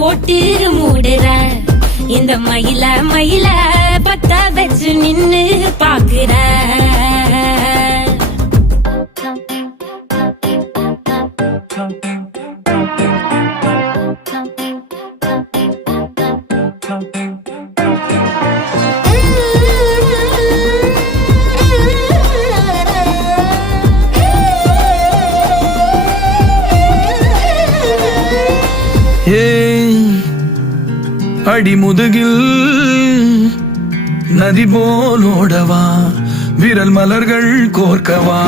போட்டு மூடுற இந்த மயில மயில பத்த வச்சு நின்னு பாக்குற அடிமுதுகில் நதி போலோடவா விரல் மலர்கள் கோர்க்கவா